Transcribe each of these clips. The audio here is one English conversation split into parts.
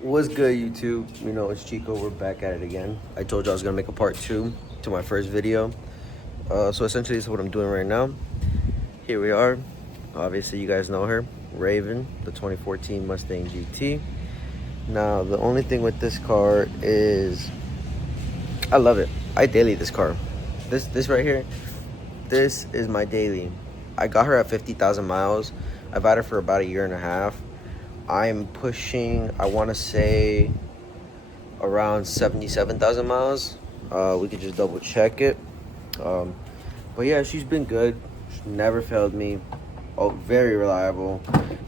What's good, YouTube? You know, it's Chico. We're back at it again. I told you I was gonna make a part 2 to my first video. So essentially, this is what I'm doing right now. Here we are. Obviously, you guys know her, Raven, the 2014 Mustang GT. Now, the only thing with this car is I love it. I daily this car. This right here. This is my daily. I got her at 50,000 miles. I've had her for about a year and a half. I'm pushing, I want to say, around 77,000 miles. We could just double check it. But yeah, she's been good. She's never failed me. Oh, very reliable.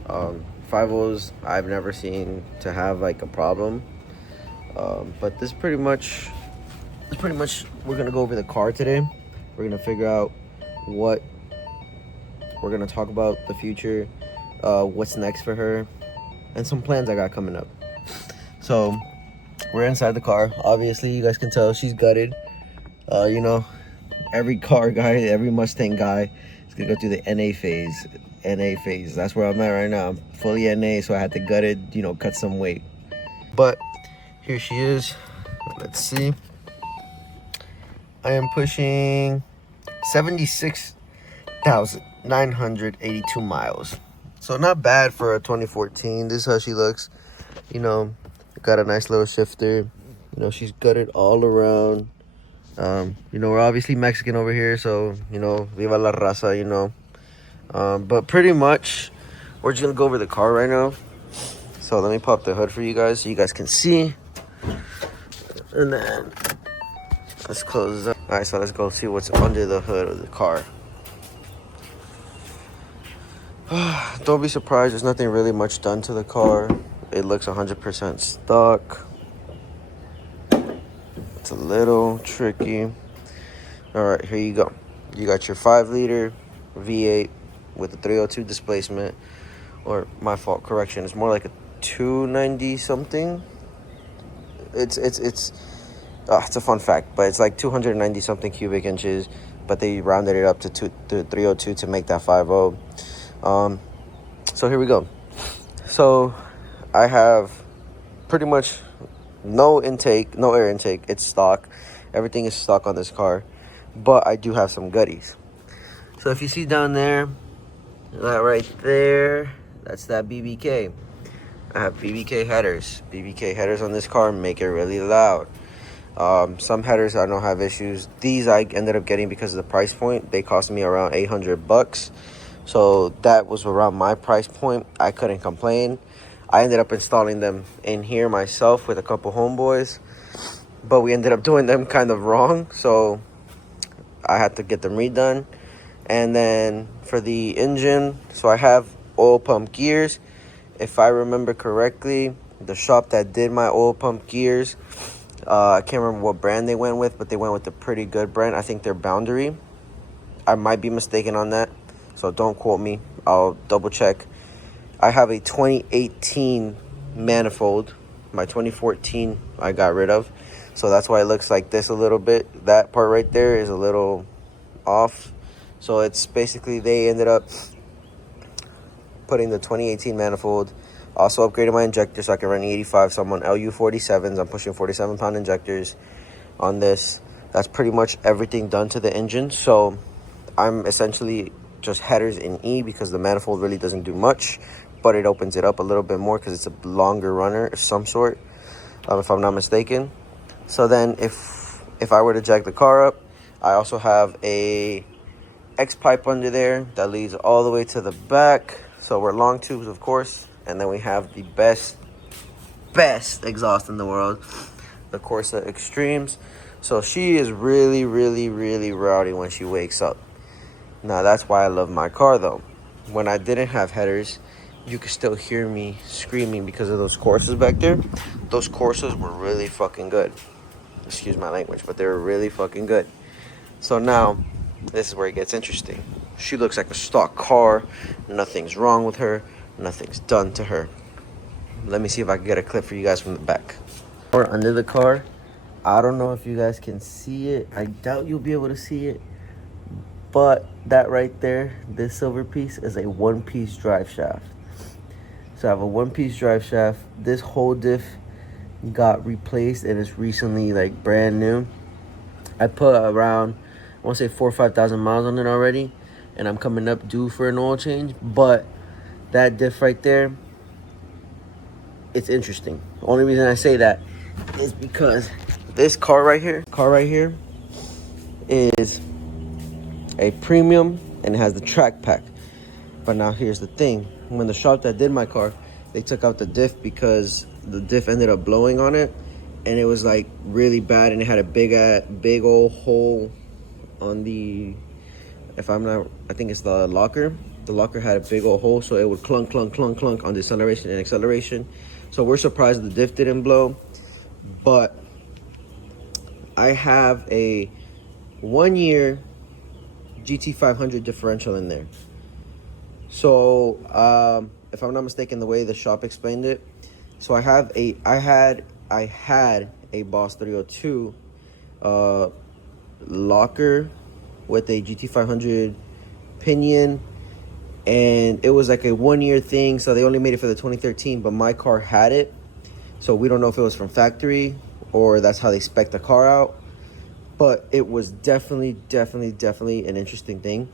5.0s I've never seen to have like a problem. But this pretty much we're gonna go over the car today. We're gonna figure out what we're gonna talk about the future, what's next for her, and some plans I got coming up. So we're inside the car. Obviously, you guys can tell she's gutted. You know, every car guy, every Mustang guy is gonna go through the NA phase. NA phase. That's where I'm at right now. I'm fully NA, so I had to gut it, you know, cut some weight. But here she is. Let's see. I am pushing 76,982 miles. So not bad for a 2014. This is how she looks. You know, got a nice little shifter. You know, she's gutted all around. You know, we're obviously Mexican over here, so, you know, viva la raza, you know. But pretty much, we're just gonna go over the car right now. So let me pop the hood for you guys so you guys can see. And then, let's close up. All right, so let's go see what's under the hood of the car. Don't be surprised, there's nothing really much done to the car. It looks 100% stock. It's a little tricky. All right, here you go. You got your 5-liter V8 with a 302 displacement, or my fault, correction. It's more like a 290 something. It's a fun fact, but it's like 290 something cubic inches, but they rounded it up to 302 to make that 5.0. So here we go. So I have pretty much no intake, no air intake. It's stock. Everything is stock on this car, but I do have some goodies. So if you see down there, that right there, that's that BBK. I have BBK headers. BBK headers on this car make it really loud. Some headers I don't have issues. These I ended up getting because of the price point. They cost me around $800. So that was around my price point. I couldn't complain. I ended up installing them in here myself with a couple homeboys, but we ended up doing them kind of wrong, so I had to get them redone. And then for the engine, so I have oil pump gears. If I remember correctly, the shop that did my oil pump gears, I can't remember what brand they went with, but they went with a pretty good brand. I think they're Boundary. I might be mistaken on that, so don't quote me. I'll double check. I have a 2018 manifold. My 2014 I got rid of, so that's why it looks like this a little bit. That part right there is a little off. So it's basically they ended up putting the 2018 manifold. Also upgraded my injector so I can run E85. So I'm on LU47s. I'm pushing 47-pound injectors on this. That's pretty much everything done to the engine. So I'm essentially just headers in E because the manifold really doesn't do much, but it opens it up a little bit more because it's a longer runner of some sort, if I'm not mistaken. So then if I were to jack the car up, I also have a X pipe under there that leads all the way to the back. So we're long tubes, of course. And then we have the best exhaust in the world, the Corsa Extremes. So she is really, really, really rowdy when she wakes up. Now that's why I love my car though. When I didn't have headers, you could still hear me screaming because of those Corsas back there. Those Corsas were really fucking good. Excuse my language, but they were really fucking good. So now, this is where it gets interesting. She looks like a stock car. Nothing's wrong with her. Nothing's done to her. Let me see if I can get a clip for you guys from the back. Or under the car. I don't know if you guys can see it. I doubt you'll be able to see it. But that right there, this silver piece, is a one-piece drive shaft. So I have a one-piece drive shaft. This whole diff got replaced and it's recently like brand new. I put around, I want to say 4,000 or 5,000 miles on it already, and I'm coming up due for an oil change. But that diff right there, it's interesting. The only reason I say that is because this car right here is a premium and it has the track pack. But now here's the thing. When the shop that did my car, they took out the diff because the diff ended up blowing on it, and it was like really bad, and it had a big old hole on the, I think it's the locker. The locker had a big old hole, so it would clunk on deceleration and acceleration. So we're surprised the diff didn't blow. But I have a 1-year GT500 differential in there. So if I'm not mistaken, the way the shop explained it, so I had a Boss 302 locker with a GT500 pinion, and it was like a 1-year thing, so they only made it for the 2013, but my car had it, so we don't know if it was from factory or that's how they spec the car out. But it was definitely an interesting thing.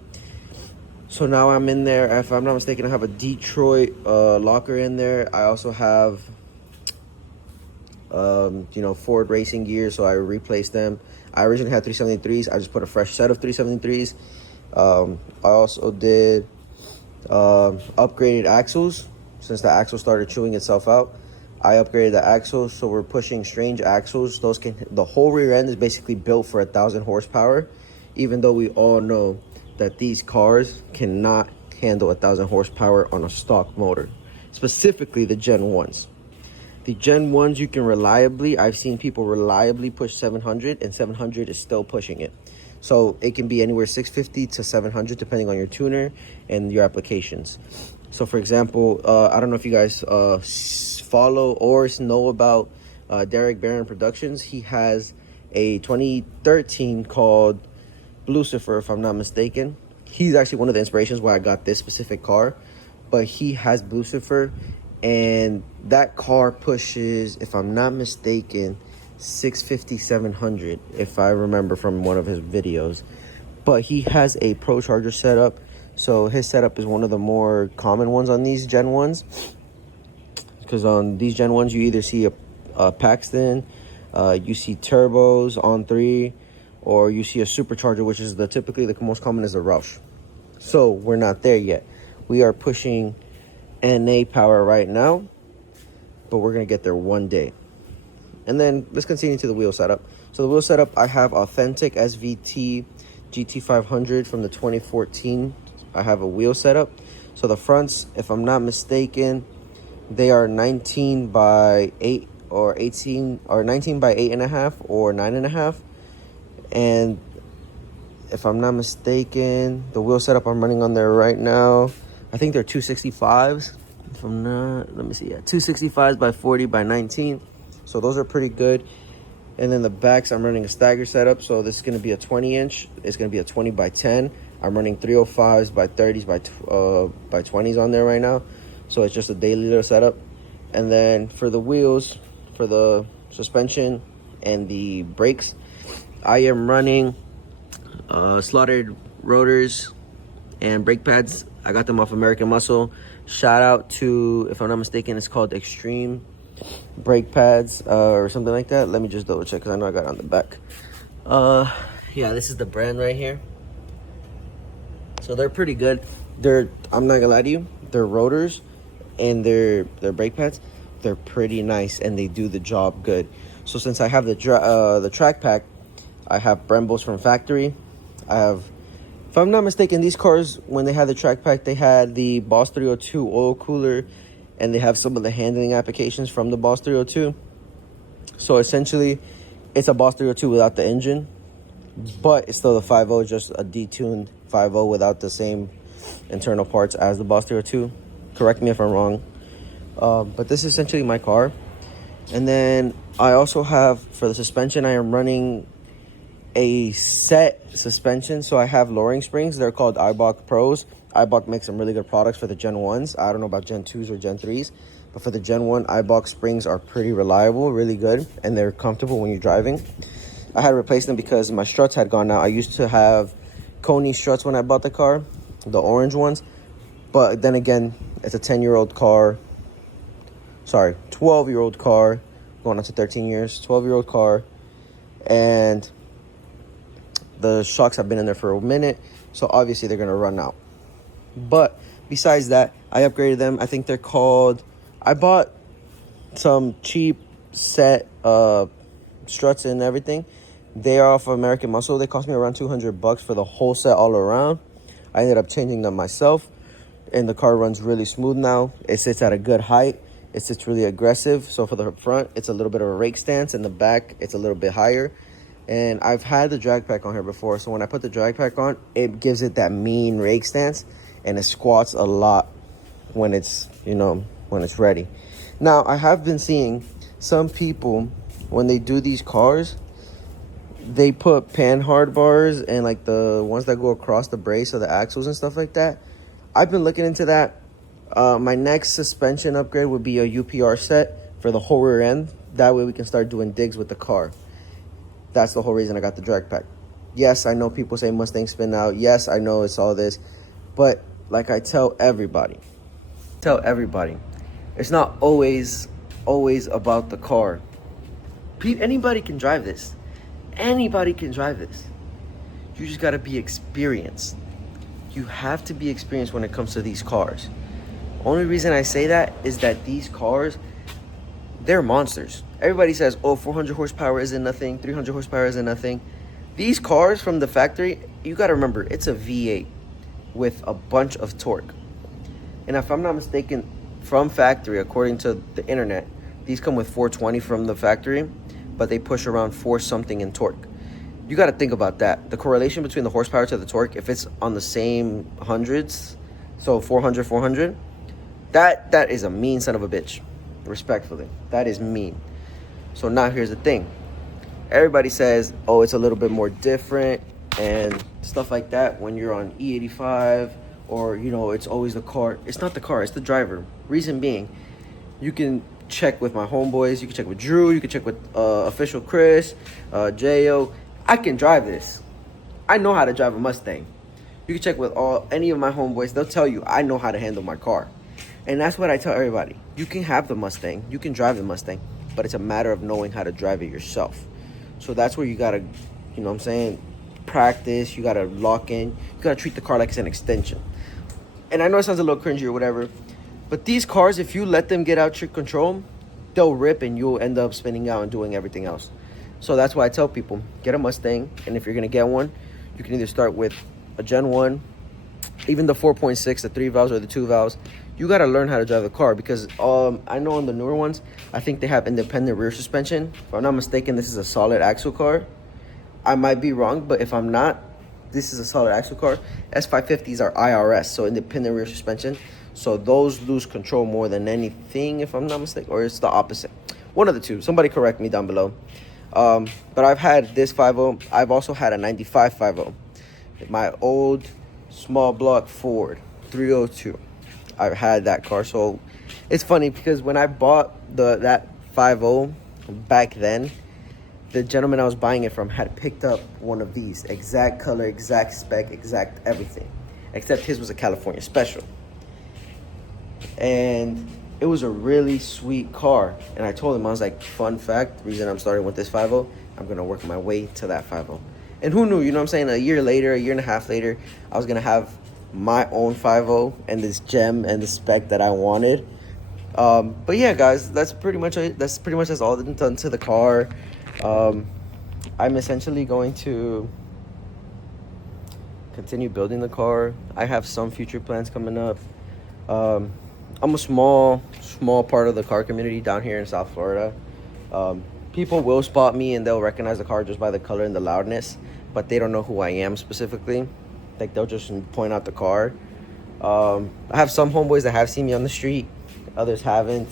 So now I'm in there. If I'm not mistaken, I have a Detroit locker in there. I also have Ford racing gear, so I replaced them. I originally had 373s. I just put a fresh set of 373s. I also did upgraded axles. Since the axle started chewing itself out, I upgraded the axles, so we're pushing strange axles. The whole rear end is basically built for 1,000 horsepower, even though we all know that these cars cannot handle 1,000 horsepower on a stock motor, specifically the Gen 1s. The Gen 1s, you can reliably, I've seen people reliably push 700, and 700 is still pushing it. So it can be anywhere 650 to 700 depending on your tuner and your applications. So for example, I don't know if you guys follow or know about Derek Barron Productions. He has a 2013 called Lucifer, if I'm not mistaken. He's actually one of the inspirations why I got this specific car. But he has Lucifer, and that car pushes, if I'm not mistaken, 650, 700, if I remember from one of his videos. But he has a Pro Charger setup, so his setup is one of the more common ones on these Gen 1s. Because on these Gen 1s, you either see a Paxton, you see turbos on 3, or you see a supercharger, which is typically the most common is a Roush. So we're not there yet. We are pushing NA power right now, but we're gonna get there one day. And then let's continue to the wheel setup. So the wheel setup, I have authentic SVT GT500 from the 2014. I have a wheel setup. So the fronts, if I'm not mistaken, they are 19 by 8 or 18, or 19 by 8.5 or 9.5. And if I'm not mistaken, the wheel setup I'm running on there right now, I think they're 265s. If I'm not, let me see, yeah, 265s by 40 by 19. So those are pretty good. And then the backs, I'm running a stagger setup. So this is going to be a 20-inch. It's going to be a 20 by 10. I'm running 305s by 30s by 20s on there right now. So it's just a daily little setup. And then for the wheels, for the suspension and the brakes, I am running slaughtered rotors and brake pads. I got them off American Muscle. Shout out to, if I'm not mistaken, it's called Extreme brake pads or something like that. Let me just double check because I know I got it on the back. Yeah, this is the brand right here. So they're pretty good. I'm not gonna lie to you, their rotors and their brake pads, they're pretty nice and they do the job good. So since I have the track pack, I have Brembos from factory. I have, if I'm not mistaken, these cars, when they had the track pack, they had the Boss 302 oil cooler, and they have some of the handling applications from the Boss 302. So essentially, it's a Boss 302 without the engine, but it's still the 5.0, just a detuned 5.0 without the same internal parts as the Boss 302. Correct me if I'm wrong. But this is essentially my car. And then I also have, for the suspension, I am running a set suspension. So I have lowering springs. They're called Ibach Pros. iBox makes some really good products for the Gen 1s. I don't know about Gen 2s or Gen 3s, but for the Gen 1, iBox springs are pretty reliable, really good, and they're comfortable when you're driving. I had to replace them because my struts had gone out. I used to have Coney struts when I bought the car, the orange ones, but then again, it's a 10-year-old car. Sorry, 12-year-old car, going on to 13 years, 12-year-old car, and the shocks have been in there for a minute, so obviously they're going to run out. But besides that, I upgraded them. I think they're called, I bought some cheap set struts and everything. They are off of American Muscle. They cost me around $200 for the whole set all around. I ended up changing them myself, and the car runs really smooth now. It sits at a good height. It sits really aggressive. So for the front, it's a little bit of a rake stance. In the back, it's a little bit higher. And I've had the drag pack on here before, so when I put the drag pack on, it gives it that mean rake stance, and it squats a lot when it's, you know, when it's ready. Now, I have been seeing some people, when they do these cars, they put panhard bars and like the ones that go across the brace of the axles and stuff like that. I've been looking into that. My next suspension upgrade would be a UPR set for the whole rear end. That way we can start doing digs with the car. That's the whole reason I got the drag pack. Yes, I know people say Mustangs spin out. Yes, I know it's all this. But like I tell everybody, it's not always about the car. Anybody can drive this. Anybody can drive this. You just got to be experienced. You have to be experienced when it comes to these cars. Only reason I say that is that these cars, they're monsters. Everybody says, oh, 400 horsepower isn't nothing, 300 horsepower isn't nothing. These cars from the factory, you got to remember, it's a V8 with a bunch of torque. And if I'm not mistaken, from factory, according to the internet, these come with 420 from the factory, but they push around 4 something in torque. You got to think about that. The correlation between the horsepower to the torque, if it's on the same hundreds, so 400, that is a mean son of a bitch. Respectfully, that is mean. So now here's the thing. Everybody says, oh, it's a little bit more different and stuff like that when you're on E85, or, you know, it's always the car. It's not the car, it's the driver. Reason being, you can check with my homeboys, you can check with Drew, you can check with official Chris, Jo. I can drive this. I know how to drive a Mustang. You can check with any of my homeboys. They'll tell you I know how to handle my car. And that's what I tell everybody. You can have the Mustang, you can drive the Mustang, but it's a matter of knowing how to drive it yourself. So that's where you gotta, you know what I'm saying, practice, you gotta lock in, you gotta treat the car like it's an extension. And I know it sounds a little cringy or whatever, but these cars, if you let them get out your control, they'll rip and you'll end up spinning out and doing everything else. So that's why I tell people, get a Mustang, and if you're gonna get one, you can either start with a Gen 1, even the 4.6, the 3 valves or the 2 valves. You got to learn how to drive the car, because I know on the newer ones, I think they have independent rear suspension. If I'm not mistaken, this is a solid axle car. I might be wrong, but if I'm not, this is a solid axle car. S550s are IRS, so independent rear suspension. So those lose control more than anything, if I'm not mistaken, or it's the opposite. One of the two. Somebody correct me down below. But I've had this 5.0. I've also had a 95 5.0. My old small block Ford 302. I've had that car. So it's funny because when I bought that 5.0 back then, the gentleman I was buying it from had picked up one of these. Exact color, exact spec, exact everything. Except his was a California special. And it was a really sweet car. And I told him, I was like, fun fact, the reason I'm starting with this 5.0, I'm going to work my way to that 5.0. And who knew, you know what I'm saying? A year later, a year and a half later, I was going to have my own 5.0 and this gem and the spec that I wanted. But yeah, guys, that's pretty much it. That's all done to the car. I'm essentially going to continue building the car. I have some future plans coming up. I'm a small part of the car community down here in South Florida. People will spot me and they'll recognize the car just by the color and the loudness, but they don't know who I am specifically. Like, they'll just point out the car. I have some homeboys that have seen me on the street, others haven't.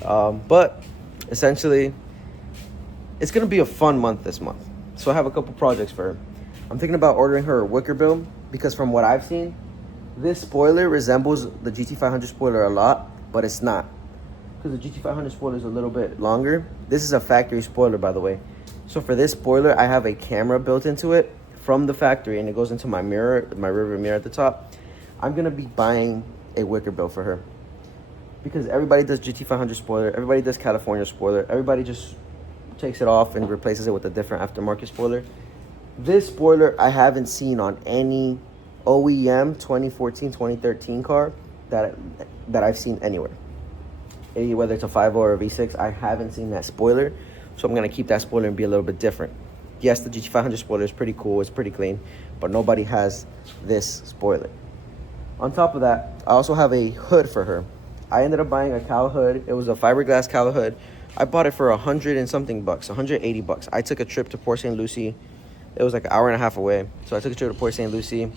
But essentially, it's gonna be a fun month this month. So I have a couple projects for her. I'm thinking about ordering her a wicker bill, because from what I've seen, This spoiler resembles the GT500 spoiler a lot, but it's not. Because the GT500 spoiler is a little bit longer. This is a factory spoiler, by the way. So for this spoiler, I have a camera built into it from the factory, and it goes into my mirror, my rear view mirror at the top. I'm gonna be buying a wicker bill for her. Because everybody does GT500 spoiler, everybody does California spoiler, everybody just takes it off and replaces it with a different aftermarket spoiler. This spoiler I haven't seen on any OEM 2014, 2013 car that I've seen anywhere. Whether it's a 5.0 or a V6, I haven't seen that spoiler. So I'm gonna keep that spoiler and be a little bit different. Yes, the GT500 spoiler is pretty cool, it's pretty clean, but nobody has this spoiler. On top of that, I also have a hood for her. I ended up buying a cowl hood. It was a fiberglass cowl hood. I bought it for $100 and something bucks, $180. I took a trip to Port St. Lucie. It was like an hour and a half away. So I took a trip to Port St. Lucie.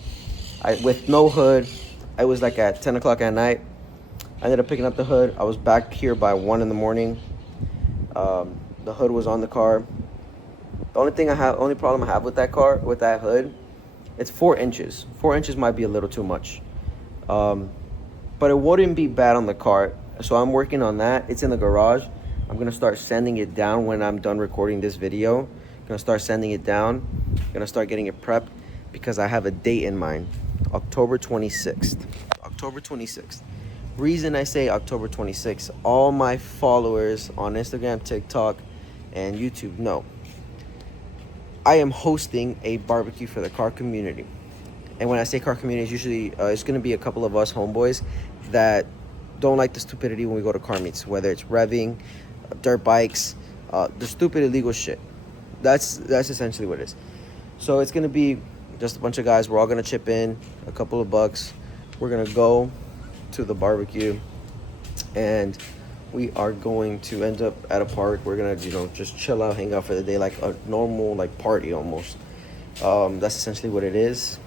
With no hood, I was like at 10 o'clock at night. I ended up picking up the hood. I was back here by 1 in the morning. The hood was on the car. The only problem I have with that car, with that hood, it's 4 inches. 4 inches might be a little too much. But it wouldn't be bad on the car. So I'm working on that. It's in the garage. I'm gonna start sanding it down when I'm done recording this video. Gonna start sanding it down. Gonna start getting it prepped because I have a date in mind. October 26th. October 26th. Reason I say October 26th, all my followers on Instagram, TikTok, and YouTube know I am hosting a barbecue for the car community. And when I say car community, it's usually it's going to be a couple of us homeboys that don't like the stupidity when we go to car meets, whether it's revving, dirt bikes, the stupid illegal shit. That's essentially what it is. So it's going to be just a bunch of guys. We're all going to chip in a couple of bucks. We're going to go to the barbecue, and we are going to end up at a park. We're going to, just chill out, hang out for the day, like a normal, like, party almost. That's essentially what it is.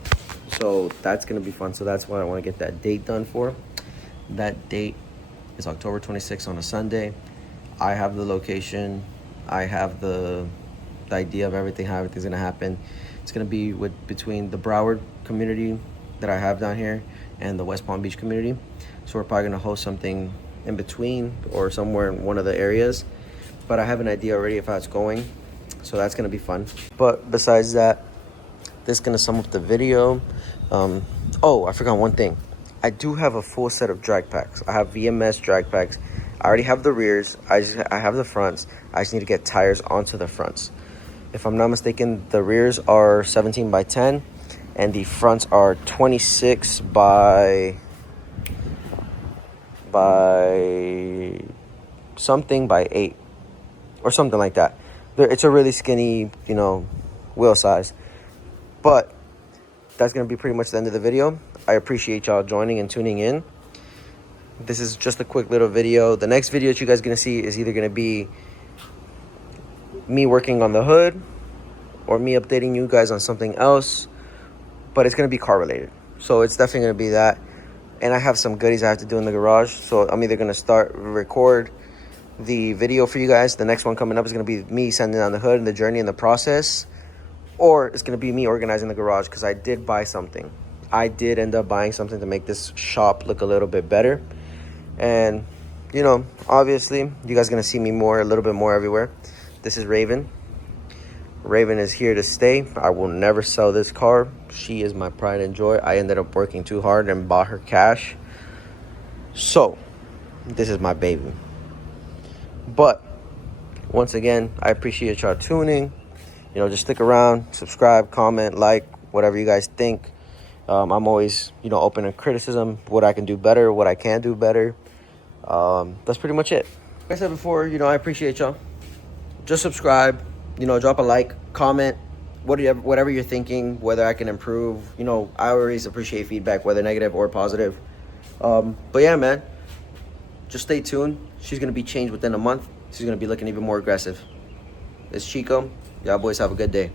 So that's going to be fun. So that's what I want to get that date done for. That date is October 26th on a Sunday. I have the location. I have the idea of everything, how everything's going to happen. It's going to be between the Broward community that I have down here and the West Palm Beach community. So we're probably going to host something in between or somewhere in one of the areas. But I have an idea already of how it's going. So that's going to be fun. But besides that, this is going to sum up the video. Oh, I forgot one thing. I do have a full set of drag packs. I have VMS drag packs. I already have the rears. I have the fronts. I just need to get tires onto the fronts. If I'm not mistaken, the rears are 17 by 10 and the fronts are 26 by something by 8 or something like that. It's a really skinny, wheel size. But that's going to be pretty much the end of the video. I appreciate y'all joining and tuning in. This is just a quick little video. The next video that you guys are going to see is either going to be me working on the hood or me updating you guys on something else. But it's going to be car related. So it's definitely going to be that. And I have some goodies I have to do in the garage. So I'm either going to record the video for you guys. The next one coming up is going to be me sending down the hood and the journey and the process. Or it's going to be me organizing the garage because I did buy something. I did end up buying something to make this shop look a little bit better. And, obviously, you guys are going to see me a little bit more everywhere. This is Raven. Raven is here to stay. I will never sell this car. She is my pride and joy. I ended up working too hard and bought her cash. So, this is my baby. But, once again, I appreciate y'all tuning. Just stick around, subscribe, comment, like, whatever you guys think. I'm always, open to criticism, what I can do better, what I can do better. That's pretty much it. Like I said before, I appreciate y'all. Just subscribe, drop a like, comment, whatever you're thinking, whether I can improve. I always appreciate feedback, whether negative or positive. But yeah, man, just stay tuned. She's going to be changed within a month. She's going to be looking even more aggressive. It's Chico. Y'all boys have a good day.